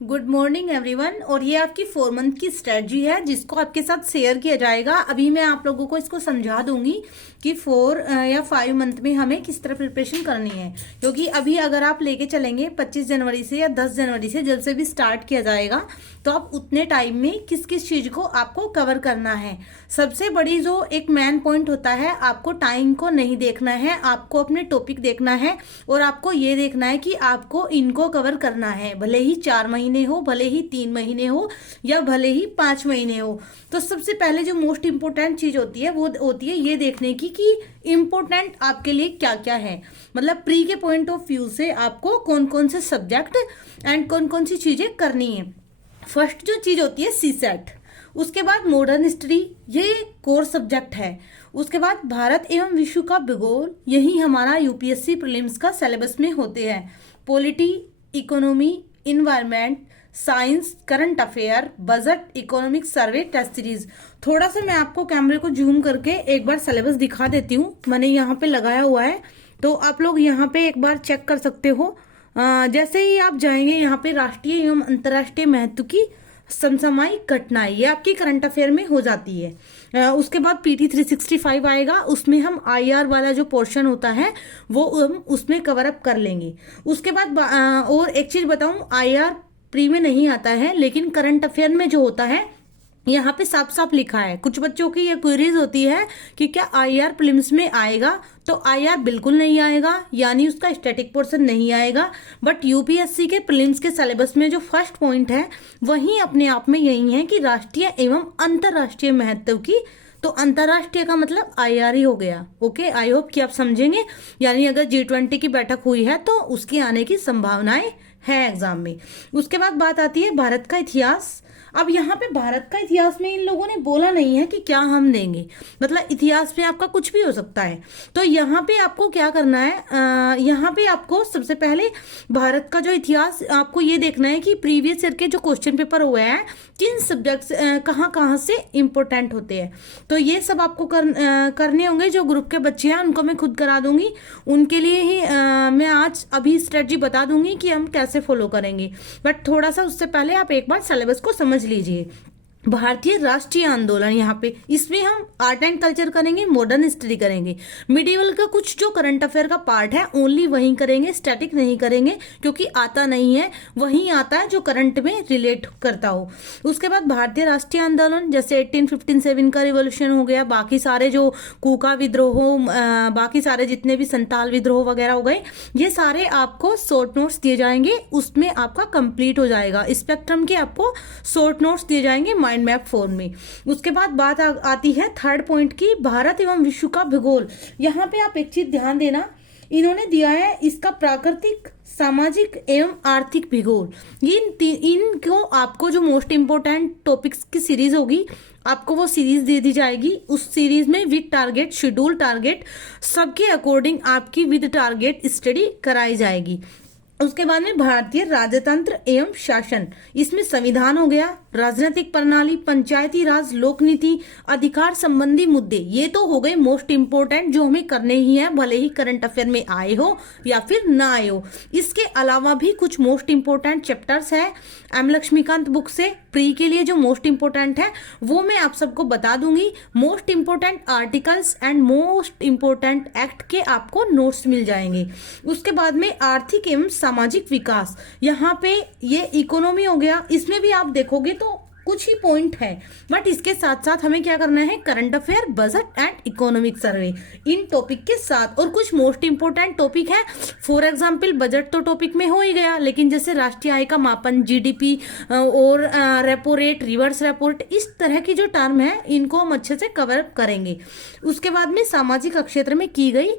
Good morning everyone. और ये आपकी 4 मंथ की स्ट्रेटजी है जिसको आपके साथ शेयर किया जाएगा। अभी मैं आप लोगों को इसको समझा दूंगी कि 4 या 5 मंथ में हमें किस तरह प्रिपरेशन करनी है, क्योंकि अभी अगर आप लेके चलेंगे 25 जनवरी से या 10 जनवरी से, जब से भी स्टार्ट किया जाएगा, तो आप उतने टाइम में किस किस चीज को आपको कवर करना है। सबसे बड़ी जो एक मेन पॉइंट होता है, आपको टाइम को नहीं देखना है, आपको अपने टॉपिक देखना है और आपको ये देखना है कि आपको इनको कवर करना है, भले ही 4 महीने हो, भले ही 3 महीने हो या भले ही 5 महीने हो। तो सबसे पहले जो मोस्ट इंपोर्टेंट चीज होती है वो होती है ये देखने की कि इम्पोर्टेंट आपके लिए क्या क्या है, मतलब प्री के पॉइंट ऑफ व्यू से आपको कौन कौन से सब्जेक्ट एंड कौन कौन सी चीजें करनी है। फर्स्ट जो चीज होती है सीसेट, उसके बाद मॉडर्न हिस्ट्री, ये कोर सब्जेक्ट है। उसके बाद भारत एवं विश्व का भूगोल, यही हमारा यूपीएससी प्रीलिम्स का सिलेबस में होते हैं। Polity, economy, environment, science, current affair, budget, economic survey, test series. थोड़ा सा मैं आपको कैमरे को जूम करके एक बार सिलेबस दिखा देती हूँ, मैंने यहाँ पे लगाया हुआ है, तो आप लोग यहाँ पे एक बार चेक कर सकते हो। जैसे ही आप जाएंगे यहाँ पे राष्ट्रीय एवं अंतर्राष्ट्रीय महत्व की समसामयिक घटनाएं, ये आपकी करंट अफेयर में हो जाती है। उसके बाद पीटी 365 आएगा, उसमें हम आईआर वाला जो पोर्शन होता है वो हम उसमें कवर अप कर लेंगे। उसके बाद और एक चीज बताऊं, आईआर प्री में नहीं आता है, लेकिन करंट अफेयर में जो होता है यहाँ पे साफ साफ लिखा है। कुछ बच्चों की ये क्वेरीज होती है कि क्या आईआर प्रीलिम्स में आएगा, तो आईआर बिल्कुल नहीं आएगा, यानी उसका स्टैटिक पोर्शन नहीं आएगा। बट यूपीएससी के प्रीलिम्स के सिलेबस में जो फर्स्ट पॉइंट है वही अपने आप में यही है कि राष्ट्रीय एवं अंतर्राष्ट्रीय महत्व की, तो अंतर्राष्ट्रीय का मतलब आईआर ही हो गया। ओके, आई होप कि आप समझेंगे। यानी अगर G20 की बैठक हुई है तो उसके आने की संभावनाएं है एग्जाम में। उसके बाद बात आती है भारत का इतिहास। अब यहाँ पे भारत का इतिहास में इन लोगों ने बोला नहीं है कि क्या हम देंगे, मतलब इतिहास में आपका कुछ भी हो सकता है। तो यहाँ पे आपको क्या करना है, यहाँ पे आपको सबसे पहले भारत का जो इतिहास आपको ये देखना है कि प्रीवियस ईयर के जो क्वेश्चन पेपर हुए हैं किन सब्जेक्ट्स कहाँ कहाँ से इम्पोर्टेंट होते हैं। तो ये सब आपको करने होंगे। जो ग्रुप के बच्चे हैं उनको मैं खुद करा दूंगी, उनके लिए ही मैं आज अभी स्ट्रेटजी बता दूंगी कि हम कैसे फॉलो करेंगे। बट थोड़ा सा उससे पहले आप एक बार सिलेबस को समझ लीजिए। भारतीय राष्ट्रीय आंदोलन, यहाँ पे इसमें हम आर्ट एंड कल्चर करेंगे, मॉडर्न हिस्ट्री करेंगे, मिडिवल का कुछ जो करंट अफेयर का पार्ट है ओनली वही करेंगे, स्टैटिक नहीं करेंगे क्योंकि आता नहीं है, वही आता है जो करंट में रिलेट करता हो। उसके बाद भारतीय राष्ट्रीय आंदोलन, जैसे 1857 का रिवोल्यूशन हो गया, बाकी सारे जो कूका विद्रोह, बाकी सारे जितने भी संताल विद्रोह वगैरह हो गए, ये सारे आपको शॉर्ट नोट्स दिए जाएंगे, उसमें आपका कंप्लीट हो जाएगा। स्पेक्ट्रम के आपको शॉर्ट नोट्स दिए जाएंगे माइंड मैप फॉर्म में। उसके बाद बात आती है थर्ड पॉइंट की, भारत एवं विश्व का भूगोल। यहाँ पे आप एक चीज ध्यान देना, इन्होंने दिया है इसका प्राकृतिक, सामाजिक एवं आर्थिक भूगोल। इनको आपको जो मोस्ट इंपोर्टेंट टॉपिक्स की सीरीज होगी आपको वो सीरीज दे दी जाएगी। उस सीरीज में विद टारगेट, शेड्यूल टारगेट, सबके अकॉर्डिंग आपकी विद टारगेट स्टडी कराई जाएगी। उसके बाद में भारतीय राजतंत्र एवं शासन, इसमें संविधान हो गया, राजनीतिक प्रणाली, पंचायती राज, लोक नीति, अधिकार संबंधी मुद्दे, ये तो हो गए मोस्ट इंपोर्टेंट जो हमें करने ही है, भले ही करंट अफेयर में आए हो या फिर ना आए हो। इसके अलावा भी कुछ मोस्ट इंपोर्टेंट चैप्टर्स है एम लक्ष्मीकांत बुक से, प्री के लिए जो मोस्ट इंपोर्टेंट है वो मैं आप सबको बता दूंगी। Most important articles and most important act के आपको नोट्स मिल जाएंगे। उसके बाद में आर्थिक एवं सामाजिक विकास, यहाँ पे ये इकोनॉमी हो गया, इसमें भी आप देखोगे तो कुछ ही पॉइंट है, बट इसके साथ साथ हमें क्या करना है, current affair, budget and economic survey, in topic के साथ और कुछ मोस्ट इंपोर्टेंट टॉपिक है। फॉर एग्जांपल बजट तो टॉपिक में हो ही गया, लेकिन जैसे राष्ट्रीय आय का मापन, जीडीपी और repo rate, reverse repo rate, इस तरह की जो टर्म है इनको हम अच्छे से कवर अप करेंगे। उसके बाद में सामाजिक क्षेत्र में की गई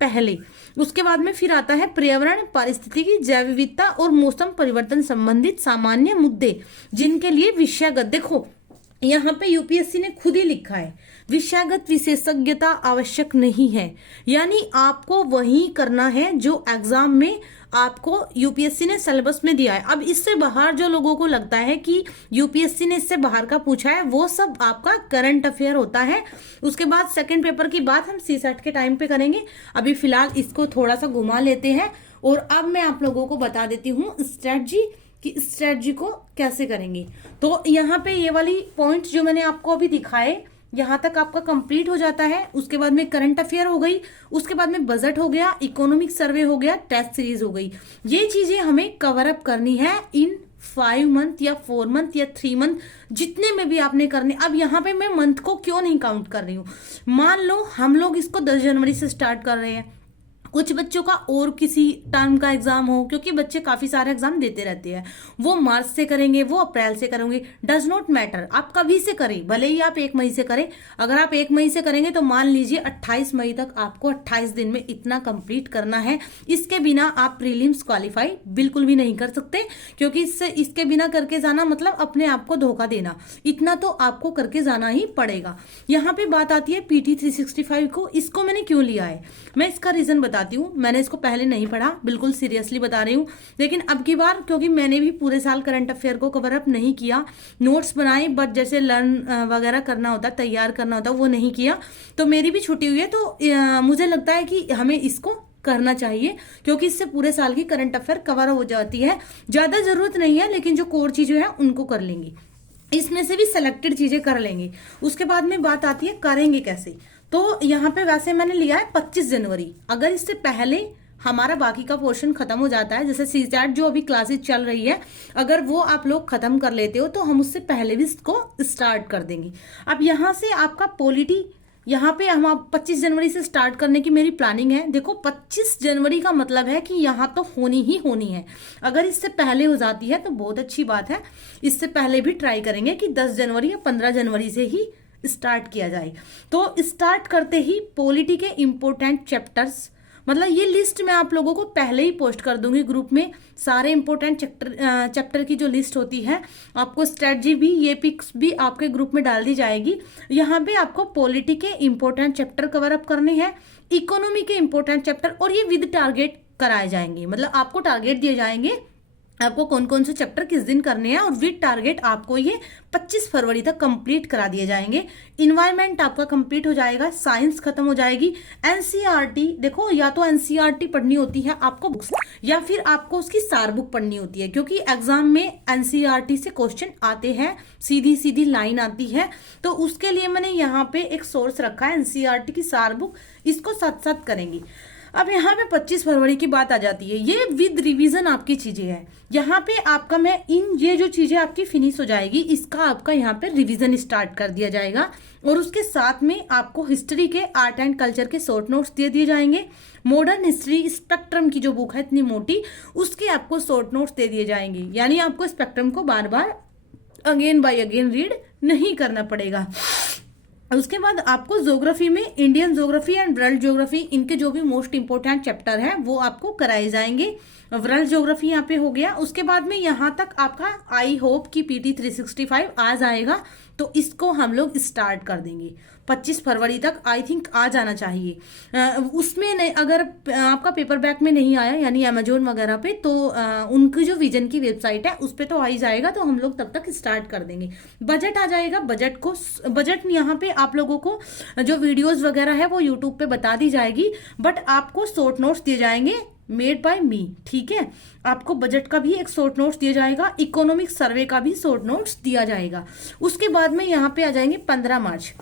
पहले। उसके बाद में फिर आता है पर्यावरण, पारिस्थितिकी, जैव विविधता और मौसम परिवर्तन संबंधित सामान्य मुद्दे, जिनके लिए विषयगत, देखो यहाँ पे यूपीएससी ने खुद ही लिखा है विषयगत विशेषज्ञता आवश्यक नहीं है, यानी आपको वही करना है जो एग्जाम में आपको यूपीएससी ने सिलेबस में दिया है। अब इससे बाहर जो लोगों को लगता है कि यूपीएससी ने इससे बाहर का पूछा है, वो सब आपका करंट अफेयर होता है। उसके बाद सेकंड पेपर की बात हम सीसेट के टाइम पे करेंगे, अभी फिलहाल इसको थोड़ा सा घुमा लेते हैं। और अब मैं आप लोगों को बता देती हूँ स्ट्रेटजी कि स्ट्रेटजी को कैसे करेंगे। तो यहाँ पे ये वाली पॉइंट्स जो मैंने आपको अभी दिखाए, यहाँ तक आपका कंप्लीट हो जाता है। उसके बाद में करंट अफेयर हो गई, उसके बाद में बजट हो गया, इकोनॉमिक सर्वे हो गया, टेस्ट सीरीज हो गई। ये चीजें हमें कवर अप करनी है इन 5 मंथ या 4 मंथ या 3 मंथ, जितने में भी आपने करने। अब यहाँ पे मैं मंथ को क्यों नहीं काउंट कर रही हूँ, मान लो हम लोग इसको 10 जनवरी से स्टार्ट कर रहे हैं, कुछ बच्चों का और किसी टर्म का एग्जाम हो, क्योंकि बच्चे काफी सारे एग्जाम देते रहते हैं, वो मार्च से करेंगे, वो अप्रैल से करेंगे, डज नॉट मैटर, आप कभी से करें, भले ही आप 1 मई से करें। अगर आप 1 मई से करेंगे तो मान लीजिए 28 मई तक आपको 28 दिन में इतना कंप्लीट करना है। इसके बिना आप प्रीलिम्स क्वालिफाई बिल्कुल भी नहीं कर सकते, क्योंकि इसके बिना करके जाना मतलब अपने आप को धोखा देना, इतना तो आपको करके जाना ही पड़ेगा। यहाँ पे बात आती है PT 365 को, इसको मैंने क्यों लिया है, मैं इसका रीजन बताती हूँ। मैंने इसको पहले नहीं पढ़ा, बिल्कुल सीरियसली बता रही हूँ, लेकिन अब की बार क्योंकि मैंने भी पूरे साल करंट अफेयर को कवर अप नहीं किया, नोट्स बनाए बट जैसे लर्न वगैरह करना होता, तैयार करना होता, वो नहीं किया, तो मेरी भी छुट्टी हुई है। तो मुझे लगता है कि हमें इसको करना चाहिए, क्योंकि इससे पूरे साल की करंट अफेयर कवर हो जाती है। ज्यादा जरूरत नहीं है, लेकिन जो कोर चीजें हैं उनको कर लेंगे, इसमें से भी सिलेक्टेड चीजें कर लेंगे। उसके बाद में बात आती है करेंगे कैसे। तो यहाँ पे वैसे मैंने लिया है 25 जनवरी। अगर इससे पहले हमारा बाकी का पोर्शन खत्म हो जाता है, जैसे CSAT जो अभी क्लासेस चल रही है, अगर वो आप लोग खत्म कर लेते हो तो हम उससे पहले भी इसको स्टार्ट कर देंगे। अब यहाँ से आपका पॉलिटी, यहाँ पे हम 25 जनवरी से स्टार्ट करने की मेरी प्लानिंग है। देखो 25 जनवरी का मतलब है कि यहाँ तो होनी ही होनी है। अगर इससे पहले हो जाती है तो बहुत अच्छी बात है, इससे पहले भी ट्राई करेंगे कि 10 जनवरी या 15 जनवरी से ही स्टार्ट किया जाए। तो स्टार्ट करते ही पॉलिटी के इंपॉर्टेंट चैप्टर्स, मतलब ये लिस्ट मैं आप लोगों को पहले ही पोस्ट कर दूंगी ग्रुप में, सारे इंपॉर्टेंट चैप्टर की जो लिस्ट होती है, आपको स्ट्रेटजी भी, ये पिक्स भी आपके ग्रुप में डाल दी जाएगी। यहाँ पे आपको पॉलिटी के इंपॉर्टेंट चैप्टर कवर अप करने हैं, इकोनॉमी के इंपॉर्टेंट चैप्टर, और ये विद टारगेट कराए जाएंगे। मतलब आपको टारगेट दिए जाएंगे, आपको कौन कौन से चैप्टर किस दिन करने हैं, और विद टारगेट आपको ये 25 फरवरी तक कंप्लीट करा दिए जाएंगे। इन्वायरमेंट आपका कंप्लीट हो जाएगा, साइंस खत्म हो जाएगी। NCERT देखो, या तो NCERT पढ़नी होती है आपको बुक्स, या फिर आपको उसकी सार बुक पढ़नी होती है, क्योंकि एग्जाम में NCERT से क्वेश्चन आते हैं, सीधी सीधी लाइन आती है। तो उसके लिए मैंने यहाँ पे एक सोर्स रखा है, NCERT की सार बुक, इसको साथ साथ करेंगे। अब यहाँ पे 25 फरवरी की बात आ जाती है, ये विद रिवीजन आपकी चीजें हैं। यहाँ पे आपका मैं ये जो चीजें आपकी फिनिश हो जाएगी, इसका आपका यहाँ पे रिवीजन स्टार्ट कर दिया जाएगा, और उसके साथ में आपको हिस्ट्री के, आर्ट एंड कल्चर के शॉर्ट नोट्स दे दिए जाएंगे। मॉडर्न हिस्ट्री स्पेक्ट्रम की जो बुक है इतनी मोटी, उसके आपको शॉर्ट नोट्स दे दिए जाएंगे, यानी आपको स्पेक्ट्रम को बार बार अगेन बाय अगेन रीड नहीं करना पड़ेगा। उसके बाद आपको ज्योग्राफी में Indian geography and world geography, इनके जो भी मोस्ट इंपोर्टेंट चैप्टर है वो आपको कराए जाएंगे। वर्ल्ड ज्योग्राफी यहाँ पे हो गया। उसके बाद में यहाँ तक आपका आई होप कि PT 365 आ जाएगा, तो इसको हम लोग स्टार्ट कर देंगे 25 फरवरी तक। आई थिंक आ जाना चाहिए। उसमें नहीं, अगर आपका पेपर बैक में नहीं आया, यानी अमेजोन वगैरह पे, तो उनकी जो विजन की वेबसाइट है उस पर तो आ ही जाएगा, तो हम लोग तब तक स्टार्ट कर देंगे। बजट आ जाएगा, बजट यहाँ पे आप लोगों को जो वीडियोस वगैरह है वो यूट्यूब पे बता दी जाएगी, बट आपको शॉर्ट नोट्स दिए जाएंगे मेड बाय मी, ठीक है। आपको बजट का भी एक शॉर्ट नोट्स दिया जाएगा, इकोनॉमिक सर्वे का भी शॉर्ट नोट्स दिया जाएगा। उसके बाद में यहाँ पे आ जाएंगे 15 मार्च।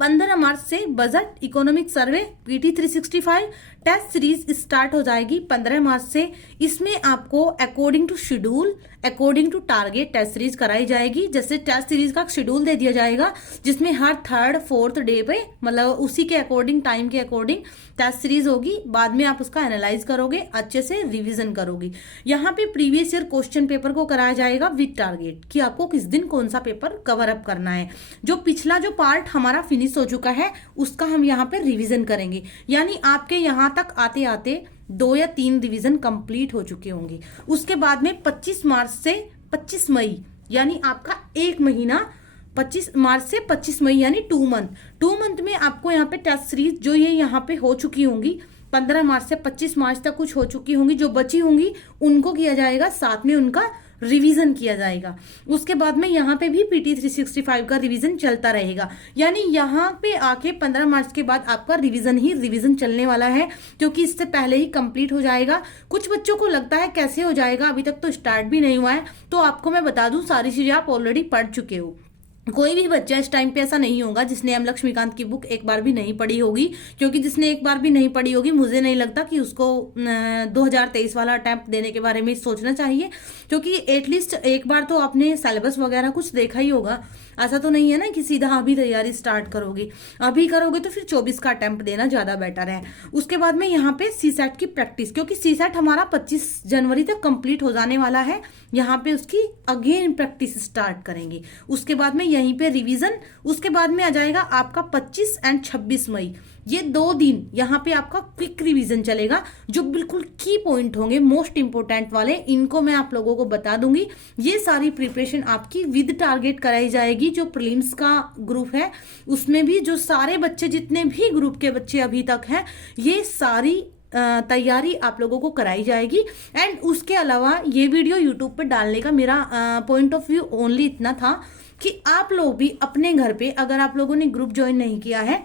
15 मार्च से budget, economic survey, PT 365, test series start हो जाएगी 15 मार्च से। इसमें आपको according to schedule, according to target test series कराई जाएगी। जैसे टेस्ट सीरीज का शेड्यूल दे दिया जाएगा, जिसमें हर 3rd 4th डे पे, मतलब उसी के अकॉर्डिंग, टाइम के अकॉर्डिंग टेस्ट सीरीज होगी। बाद में आप उसका एनालाइज करोगे, अच्छे से रिवीजन करोगे। यहाँ पे प्रीवियस ईयर क्वेश्चन पेपर को कराया जाएगा विद टारगेट, कि आपको किस दिन कौन सा पेपर कवर अप करना है। जो पिछला जो पार्ट हमारा फिनिश हो चुका है उसका हम यहाँ पे रिवीजन करेंगे, यानी आपके यहाँ तक आते आते 2 या 3 रिवीजन कंप्लीट हो चुके होंगे। उसके बाद में 25 मार्च से 25 मई, यानी आपका 1 महीना, 25 मार्च से 25 मई यानी 2 मंथ में आपको यहाँ पे टेस्ट सीरीज जो ये यहाँ पे हो चुकी होंगी, 15 मार्च से 25 मार्च तक कुछ हो चुकी होंगी, जो बची होंगी उनको किया जाएगा, साथ में उनका रिवीजन किया जाएगा। उसके बाद में यहाँ पे भी PT 365 का रिवीजन चलता रहेगा, यानी यहाँ पे आके 15 मार्च के बाद आपका रिवीजन ही रिवीजन चलने वाला है, क्योंकि इससे पहले ही कंप्लीट हो जाएगा। कुछ बच्चों को लगता है कैसे हो जाएगा, अभी तक तो स्टार्ट भी नहीं हुआ है, तो आपको मैं बता दूं सारी चीजें आप ऑलरेडी पढ़ चुके हो। कोई भी बच्चा इस टाइम पे ऐसा नहीं होगा जिसने एम लक्ष्मीकांत की बुक एक बार भी नहीं पढ़ी होगी, क्योंकि जिसने एक बार भी नहीं पढ़ी होगी मुझे नहीं लगता कि उसको 2023 वाला अटेम्प्ट देने के बारे में सोचना चाहिए, क्योंकि एटलीस्ट एक बार तो आपने सिलेबस वगैरह कुछ देखा ही होगा। ऐसा तो नहीं है ना कि सीधा अभी तैयारी स्टार्ट करोगे, अभी करोगे तो फिर 24 का अटेम्प्ट देना ज्यादा बेटर है। उसके बाद में यहाँ पे CSAT की प्रैक्टिस, क्योंकि CSAT हमारा 25 जनवरी तक कंप्लीट हो जाने वाला है, यहाँ पे उसकी अगेन प्रैक्टिस स्टार्ट करेंगे। उसके बाद में यहीं पे रिवीजन, उसके बाद में आ जाएगा आपका 25 एंड 26 मई, ये 2 दिन यहाँ पे आपका क्विक रिवीजन चलेगा, जो बिल्कुल की पॉइंट होंगे मोस्ट इंपोर्टेंट वाले, इनको मैं आप लोगों को बता दूंगी। ये सारी प्रिपरेशन आपकी विद टारगेट कराई जाएगी। जो प्रीलिम्स का ग्रुप है उसमें भी जो सारे बच्चे, जितने भी ग्रुप के बच्चे अभी तक हैं, ये सारी तैयारी आप लोगों को कराई जाएगी। एंड उसके अलावा ये वीडियो यूट्यूब पर डालने का मेरा पॉइंट ऑफ व्यू ओनली इतना था कि आप लोग भी अपने घर पे, अगर आप लोगों ने ग्रुप ज्वाइन नहीं किया है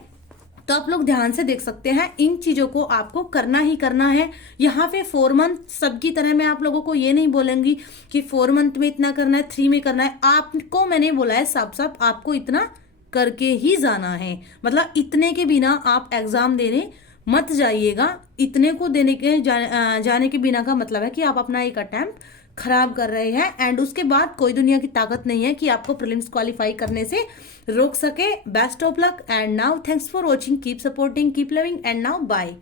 तो आप लोग ध्यान से देख सकते हैं। इन चीजों को आपको करना ही करना है। यहाँ पे 4 मंथ सबकी तरह मैं आप लोगों को ये नहीं बोलूंगी कि 4 मंथ में इतना करना है, 3 में करना है। आपको मैंने बोला है साफ साफ आपको इतना करके ही जाना है, मतलब इतने के बिना आप एग्जाम देने मत जाइएगा। इतने को देने के जाने के बिना का मतलब है कि आप अपना एक अटेम्प्ट खराब कर रहे हैं, एंड उसके बाद कोई दुनिया की ताकत नहीं है कि आपको प्रीलिम्स क्वालिफाई करने से रोक सके। Best of luck and now thanks for watching, keep supporting, keep loving and now bye.